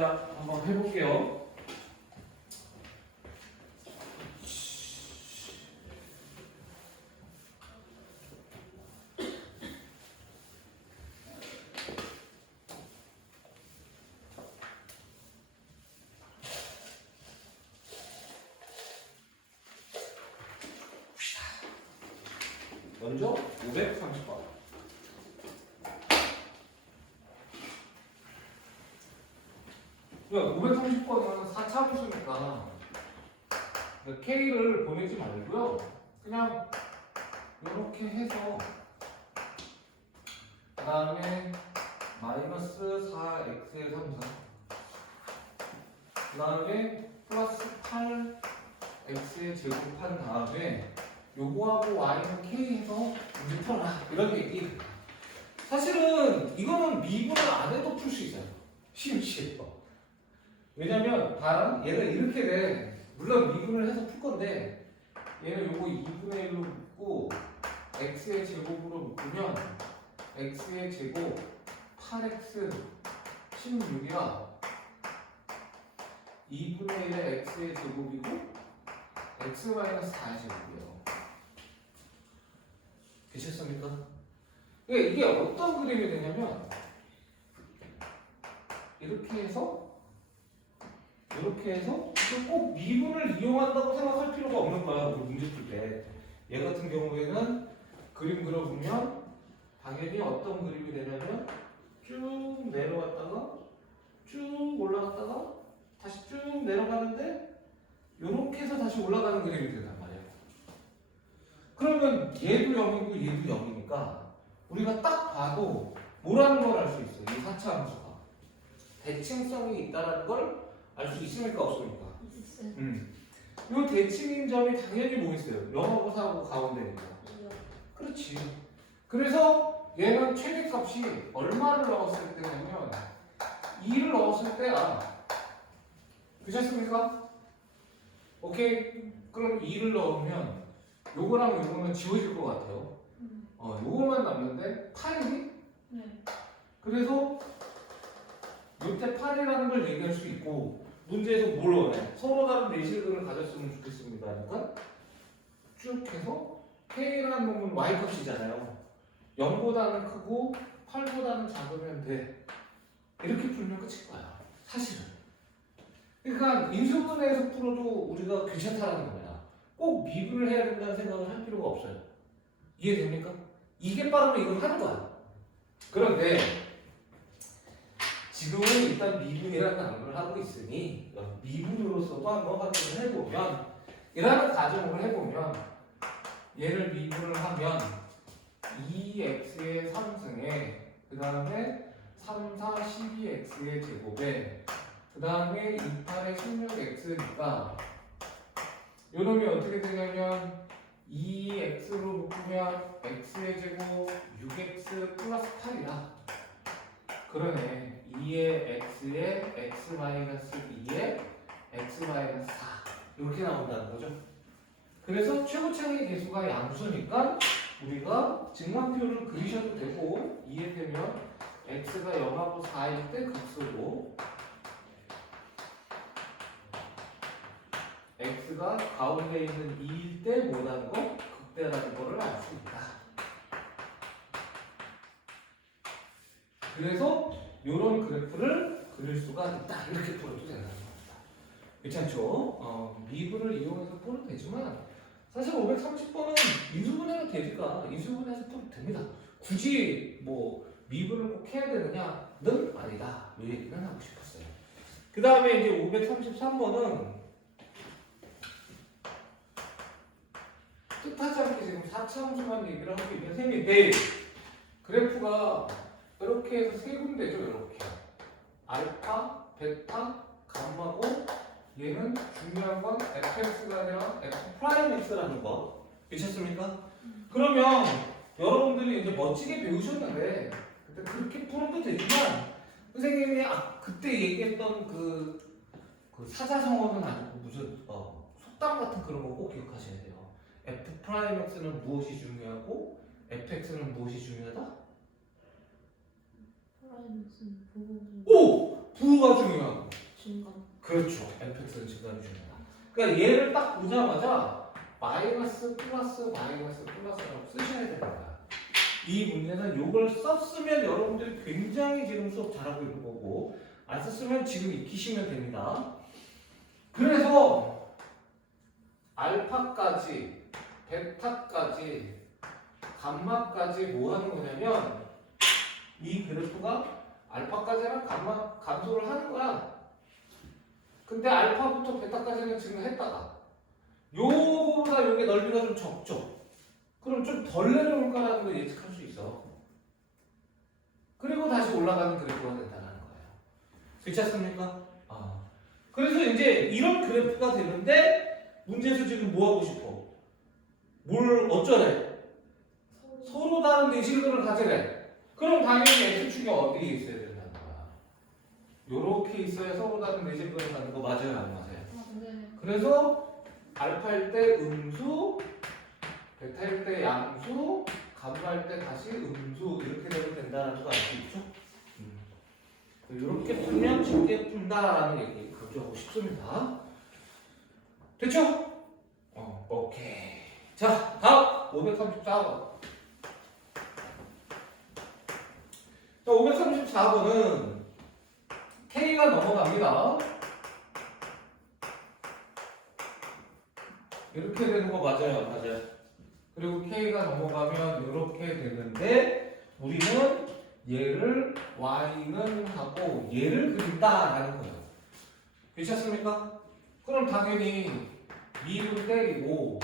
자, 한번 해볼게요. 먼저 530번. 그러니까 530번은 4차함수니까 K를 보내지 말고요. 그냥 이렇게 해서 그 다음에 마이너스 4x의 3사 그 다음에 플러스 8x의 제곱한 다음에 요거하고 y는 k 해서 문제 풀어라 이런 얘기. 사실은 이거는 미분을 안 해도 풀 수 있어요. 심지어. 왜냐면 봐라, 얘가 이렇게 돼. 물론 미분을 해서 풀 건데 얘는 요거 2분의 1로 묶고 x의 제곱으로 묶으면 x의 제곱 8x 16이야 2분의 1의 x의 제곱이고 x 4의 제곱이에요. 되셨습니까? 그러니까 이게 어떤 그림이 되냐면 이렇게 해서 꼭 미분을 이용한다고 생각할 필요가 없는 거야. 우리 문제 풀 때. 얘 같은 경우에는 그림 그려보면 당연히 어떤 그림이 되냐면 쭉 내려왔다가 쭉 올라갔다가 다시 쭉 내려가는데 이렇게 해서 다시 올라가는 그림이 된단 말이에요. 그러면 얘도 0이고 얘도 0이니까 우리가 딱 봐도 뭐라는 걸 알 수 있어. 이 4차 함수가 대칭성이 있다는 걸 알 수 있습니까? 없습니까? 있어요. 이 대칭인 점이 당연히 뭐 있어요? 0하고 4하고 가운데니까. 그렇지. 그래서 얘는 최대값이 얼마를 넣었을 때냐면 2를 넣었을 때야. 되셨습니까? 오케이? 그럼 2를 넣으면 요거랑 요거는 지워질 것 같아요. 요거만 남는데 8이니? 네. 그래서 요때 8이라는 걸 얘기할 수 있고 문제에서 뭘 원해? 서로 다른 내실근을 가졌으면 좋겠습니다. 그러니까 쭉 해서 K라는 놈은 Y값이잖아요. 0보다는 크고 8보다는 작으면 돼. 이렇게 풀면 끝일 거야. 사실은. 그러니까 인수분해에서 풀어도 우리가 괜찮다는 거야. 꼭 미분을 해야 된다는 생각을 할 필요가 없어요. 이해됩니까? 이게 빠르면 이건 하는 거야. 그런데 지금은 일단 미분이라는 단어를 하고 있으니 미분으로서도 한번 확인을 해보면 이라는 가정을 해보면 얘를 미분을 하면 2x의 3승에 그 다음에 3, 4, 12x의 제곱에 그 다음에 2, 8의 16x니까 요놈이 어떻게 되냐면 2x로 묶으면 x의 제곱 6x 플러스 8이다. 그러네. 2의 x에 x 마이너스 2에 x 마이너스 4 이렇게 나온다는 거죠. 그래서 최고차의 개수가 양수니까 우리가 증량표를 그리셔도 되고 이해되면 x가 0하고 4일 때 극소고 x가 가운데 있는 2일 때 뭐라는 거? 극대라는 거를 알 수 있다. 그래서 이런 그래프를 그릴 수가 있다. 이렇게 풀어도 된다는 겁니다. 괜찮죠? 미분을 이용해서 풀어도 되지만 사실 530번은 인수분해가 되니까 인수분해해서 풀어도 됩니다. 굳이 뭐 미분을 꼭 해야 되느냐는 아니다. 이 얘기는 하고 싶었어요. 그 다음에 이제 533번은 뜻하지 않게 지금 4차 함수만 얘기를 하고 있는 셈인데 그래프가 이렇게 해서 세 군데죠. 이렇게 알파, 베타, 감마고 얘는 중요한 건 fx가 아니라 f'x라는 거 미쳤습니까? 그러면 여러분들이 이제 멋지게 배우셨는데 그때 그렇게 풀어도 되지만 선생님이 그때 얘기했던 그 사자성어는 아니고 무슨 속담 같은 그런 거 꼭 기억하셔야 돼요. f'x는 무엇이 중요하고 fx는 무엇이 중요하다? 프라임은 부호가 오! 부호가 중요하고 중간. 그렇죠. fx는 증가를 줍니다. 그러니까 얘를 딱 보자마자 마이너스 플러스라고 쓰셔야 됩니다. 이 문제는 이걸 썼으면 여러분들이 굉장히 지금 수업 잘하고 있는 거고 안 썼으면 지금 익히시면 됩니다. 그래서 알파까지 베타까지 감마까지 뭐 하는 거냐면 이 그래프가 알파까지는 감마 감소를 하는 거야. 근데 알파부터 베타까지는 지금 했다가 요거보다 요게 넓이가 좀 적죠. 그럼 좀 덜 내려올 거라는 걸 예측할 수 있어. 그리고 다시 올라가는 그래프가 된다는 거예요. 그렇지 않습니까? 그래서 이제 이런 그래프가 되는데 문제에서 지금 뭐 하고 싶어? 뭘 어쩌래? 서로 다른 내실들을 가지래. 그럼 당연히 x축이 어디에 있어야 된다는 거야. 요렇게 있어야 서로 다른 내실들을 가는 거 맞아요? 안 맞아요? 네. 그래서 알파일 때 음수, 베타일 때 양수, 감마일 때 다시 음수 이렇게 되면 된다는 거 알 수 있죠? 이렇게 풀면 쉽게 푼다라는 얘기 강조하고 싶습니다. 됐죠? 오케이. 자, 다음 534번. 자, 534번은 K가 넘어갑니다. 이렇게 되는 거 맞아요? 맞아요. 그리고 K가 넘어가면 이렇게 되는데 우리는 얘를 Y는 하고 얘를 그린다라는 거예요. 괜찮습니까? 그럼 당연히 미를 때리고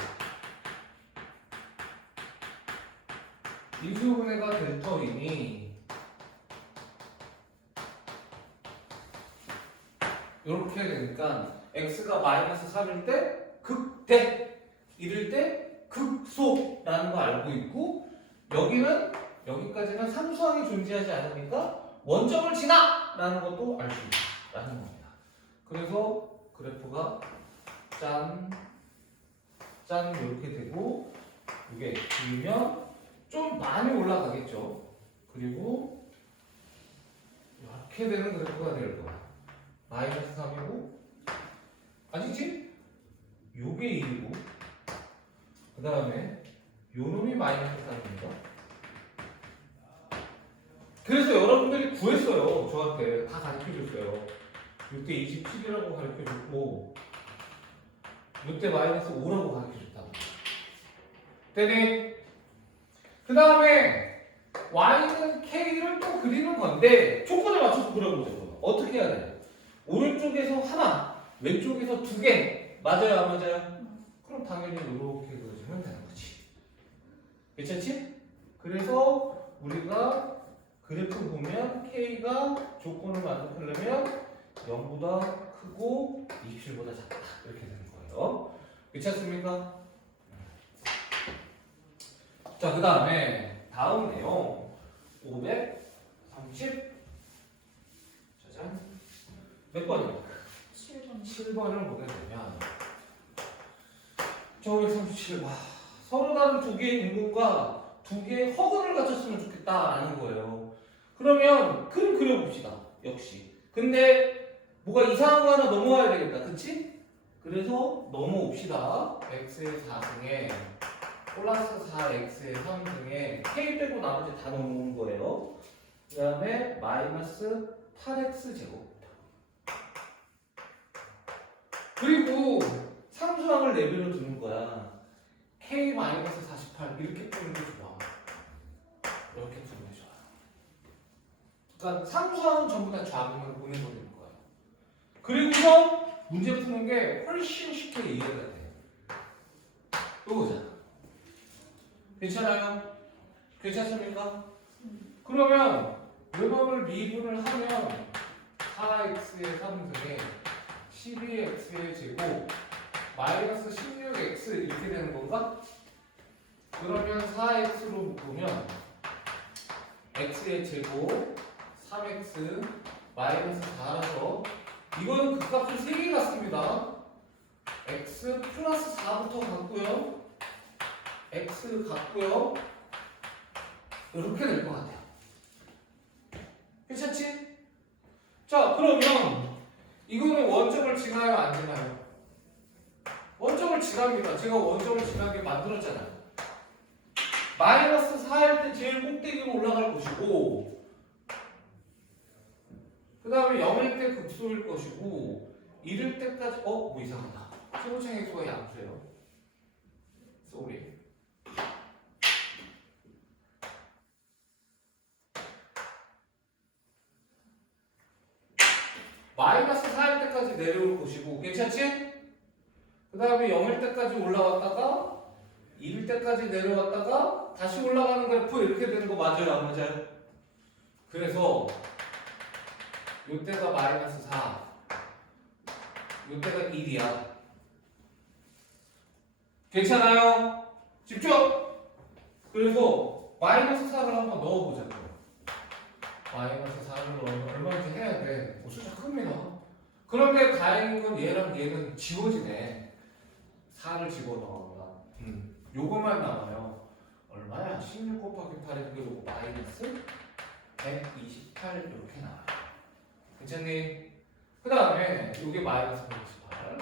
미수분해가 될 터이니 이렇게 되니까 x가 마이너스 3일 때 극대, 1일 때 극소라는 거 알고 있고 여기는 여기까지는 삼수항이 존재하지 않으니까 원점을 지나라는 것도 알 수 있다는 겁니다. 그래서 그래프가 짠 이렇게 되고 이게 길면 좀 많이 올라가겠죠. 그리고 이렇게 되는 그래프가 될 거야. 마이너스 3이고 아니지? 요게 1이고 그 다음에 요 놈이 마이너스 3입니다. 그래서 여러분들이 구했어요. 저한테 다 가르쳐줬어요. 이때 27이라고 가르쳐줬고 이때 마이너스 5라고 가르쳐줬다고. 되네? 그 다음에 y는 k를 또 그리는 건데 조건을 맞춰서 그려보세요. 어떻게 해야 돼? 오른쪽에서 하나, 왼쪽에서 두 개. 맞아요, 안 맞아요? 그럼 당연히 이렇게 그려주면 되는 거지. 괜찮지? 그래서 우리가 그래프 보면 k가 조건을 만족하려면 0보다 크고 27보다 작다. 이렇게 되는 거예요. 괜찮습니까? 자, 그 다음에 다음 내용 530 짜잔 몇 번이요? 7번. 7번을 보게 되면 537번 서로 다른 두 개의 인문과 두 개의 허근을 갖췄으면 좋겠다라는 거예요. 그러면 큰 그려봅시다. 역시. 근데 뭐가 이상한 거 하나 넘어와야 되겠다. 그치? 그래서 넘어옵시다. x의 4승에 플러스 4x의 3승에 k 빼고 나머지 다 넘어오는 거예요. 그 다음에 마이너스 8x 제곱. 그리고 상수항을 레벨로 두는 거야. k-48 이렇게 푸는 게 좋아. 이렇게 푸는 게 좋아. 그러니까 상수항은 전부 다 좌변으로 보내버리는 거야. 그리고서 문제 푸는 게 훨씬 쉽게 이해가 돼. 이거잖아. 괜찮아요? 괜찮습니까? 그러면 요놈을 미분을 하면 4x의 3승에 12x의 제곱 마이너스 16x 이렇게 되는 건가? 그러면 4x로 묶으면 x의 제곱 3x 마이너스 4라서 이거는 그 값을 3개 갖습니다. x 플러스 4부터 갖고요. x 갖고요. 이렇게 될 것 같아요. 괜찮지? 자, 그러면 이거는 원점을 지나요, 안 지나요? 원점을 지납니다. 제가 원점을 지나게 만들었잖아요. 마이너스 4일 때 제일 꼭대기로 올라갈 것이고, 그 다음에 0일 때 극소일 것이고, 1일 때까지, 뭐 이상하다. 최고창 액수가 양수예요. 쏘리. 마이너스 4일 때까지 내려올 것이고, 괜찮지? 그 다음에 0일 때까지 올라왔다가 1일 때까지 내려왔다가 다시 올라가는 그래프 이렇게 되는 거 맞아요? 안 맞아요? 그래서 이때가 마이너스 4, 이때가 1이야. 괜찮아요? 집중! 그래서 마이너스 4를 한번 넣어보자고요. 마이너스 4를 넣으면 얼마인지 해야 돼. 숫자 큽니다. 그런데 다행인 건 얘랑 얘는 지워지네. 4를 집어넣으면 요거만 남아요. 얼마야? 16 곱하기 8에 그리고 마이너스 128 이렇게 나와요. 괜찮니? 그 다음에 요게 마이너스 128.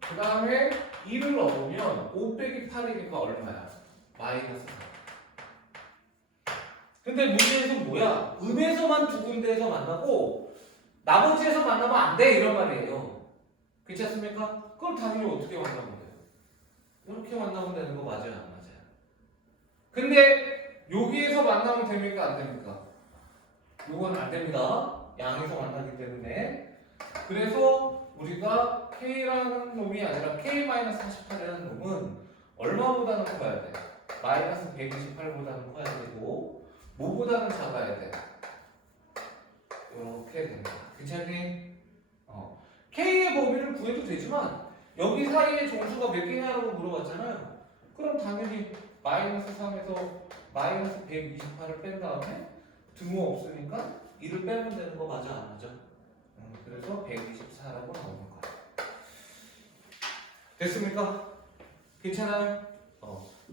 그 다음에 2를 넣으면 5 빼기 8이니까 얼마야? 마이너스 4. 근데 문제에서 뭐야? 음에서만 두 군데에서 만나고 나머지에서 만나면 안 돼 이런 말이에요. 괜찮습니까? 그럼 당연히 어떻게 만나면 돼요? 이렇게 만나면 되는 거 맞아요? 안 맞아요? 근데 여기에서 만나면 됩니까? 안 됩니까? 요건 안 됩니다. 양에서 만나기 때문에. 그래서 우리가 K라는 놈이 아니라 K-48이라는 놈은 얼마보다는 커야 돼? 마이너스 128보다는 커야 되고 뭐보다는 작아야 돼? 이렇게 됩니다. 괜찮니? K의 범위를 구해도 되지만 여기 사이에 정수가 몇 개냐고 물어봤잖아요. 그럼 당연히 마이너스 3에서 마이너스 128을 뺀 다음에 등호 없으니까 1을 빼면 되는 거 맞아 안 맞아? 그래서 124라고 나오는 거야. 됐습니까? 괜찮아요?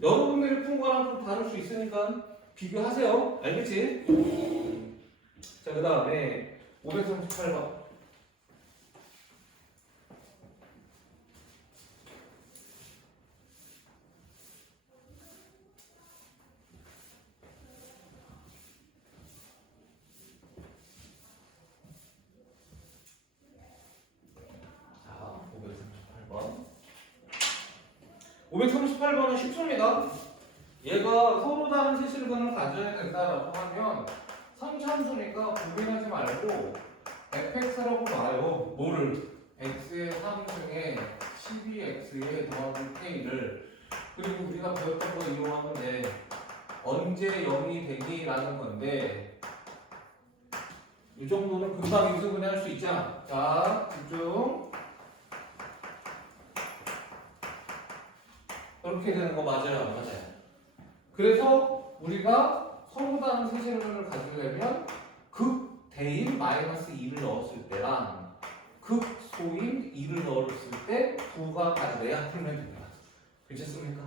여러분들이 푼 거랑 좀 다를 수 있으니까 비교하세요. 알겠지? 자, 그 다음에 538번. 자, 538번. 538번은 쉽습니다. 얘가 서로 다른 세실근을 가져야 된다라고 하면 선참수니까 고민하지 말고 fx라고 놔요. 뭐를? x의 3승에 12x에 더하기 k를 그리고 우리가 배웠던 거 이용하면 돼. 언제 0이 되니? 라는 건데 이 정도는 금방 인수분해 할 수 있잖아. 자, 집중. 이렇게 되는 거 맞아요? 안 맞아요? 그래서 우리가 서로 다른 세제곱을 가지려면 극대인 마이너스 2를 넣었을 때랑 극소인 2를 넣었을 때 부가 다르야 풀면 됩니다. 괜찮습니까?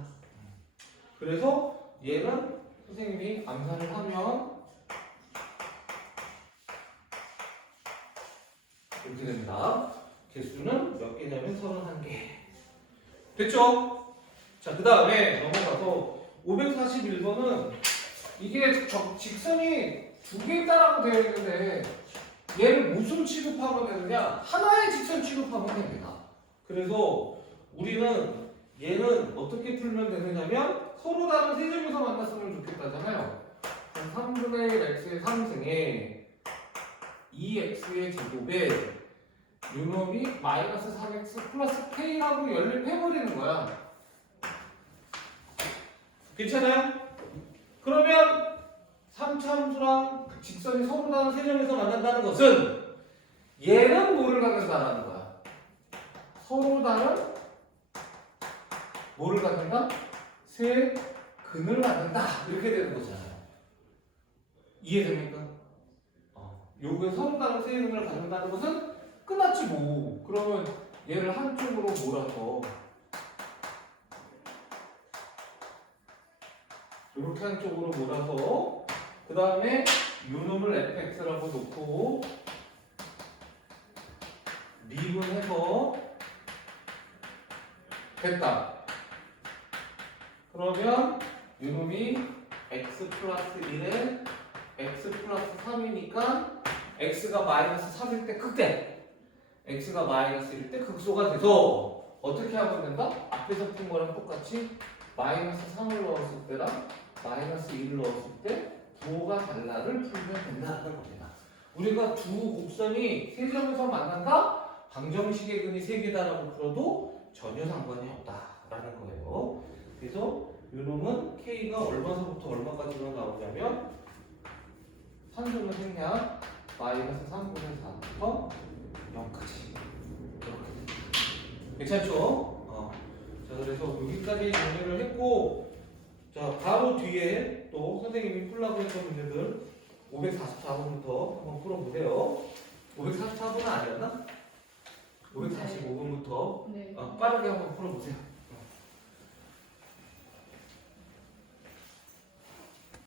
그래서 얘는 선생님이 암산을 하면 이렇게 됩니다. 개수는 몇 개냐면 31개. 됐죠? 자, 그 다음에 넘어가서 541번은 이게 직선이 두 개 있다라고 되어 있는데 얘를 무슨 취급하면 되느냐? 하나의 직선 취급하면 됩니다. 그래서 우리는 얘는 어떻게 풀면 되느냐면 서로 다른 세점에서 만났으면 좋겠다잖아요. 3분의 1 x의 3승에 2x의 제곱에 요놈이 마이너스 3x 플러스 k라고 연립해버리는 거야. 괜찮아요? 그러면 3차함수랑 직선이 서로 다른 세점에서 만난다는 것은 얘는 뭐를 갖는다라는 거야? 서로 다른 뭐를 갖는다? 세 근을 갖는다. 이렇게 되는 거잖아요. 이해됩니까? 요게 서로 다른 세 근을 갖는다는 것은 끝났지 뭐. 그러면 얘를 한쪽으로 몰아서 이렇게 한쪽으로 몰아서 그 다음에 요놈을 fx라고 놓고 됐다. 그러면 요놈이 x 플러스 1에 x 플러스 3이니까 x가 마이너스 3일 때 극대, x가 마이너스 1일 때 극소가 돼서 어떻게 하면 된다? 앞에서 푼 거랑 똑같이 마이너스 3을 넣었을 때랑 마이너스 1을 넣었을 때 부호가 달라를 풀면 된다는 겁니다. 우리가 두 곡선이 세 점에서 만난다? 방정식의 근이 세 개다라고 풀어도 전혀 상관이 없다라는 거예요. 그래서 요놈은 K가 얼마서부터 얼마까지가 나오냐면 산수는 생략 마이너스 3분의 4부터 0까지 이렇게 괜찮죠? 자 그래서 여기까지 정리를 했고 자 바로 뒤에 또 선생님이 풀라고 했던 문제들 544번부터 한번 풀어보세요. 544번은 아니었나? 545번부터 네. 빠르게 한번 풀어보세요.